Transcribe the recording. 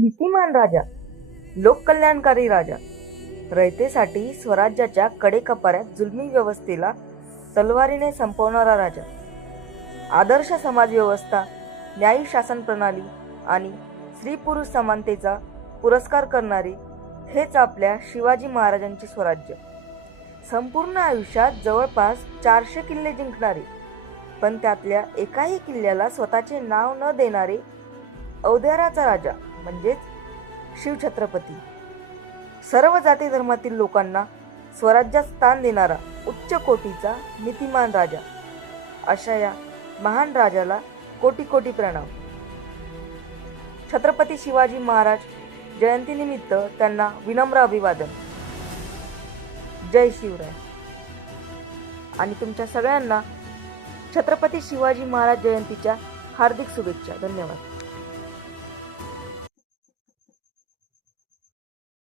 नीतिमान राजा, लोककल्याणकारी राजा, रयतेसाठी स्वराज्याच्या कडेकपाऱ्यात जुलमी व्यवस्थेला तलवारीने संपवणारा राजा, आदर्श समाज व्यवस्था, न्यायी शासन प्रणाली आणि स्त्री पुरुष समानतेचा पुरस्कार करणारे हेच आपल्या शिवाजी महाराजांचे स्वराज्य. संपूर्ण आयुष्यात जवळपास 400 किल्ले जिंकणारे, पण त्यातल्या एकाही किल्ल्याला स्वतःचे नाव न देणारे अवधाराचा राजा म्हणजेच शिवछत्रपती. सर्व जाती धर्मातील लोकांना स्वराज्यात स्थान देणारा उच्च कोटीचा नीतिमान राजा. अशा या महान राजाला कोटी कोटी प्रणाम. छत्रपती शिवाजी महाराज जयंतीनिमित्त त्यांना विनम्र अभिवादन. जय शिवराय. आणि तुमच्या सगळ्यांना छत्रपती शिवाजी महाराज जयंतीच्या हार्दिक शुभेच्छा. धन्यवाद.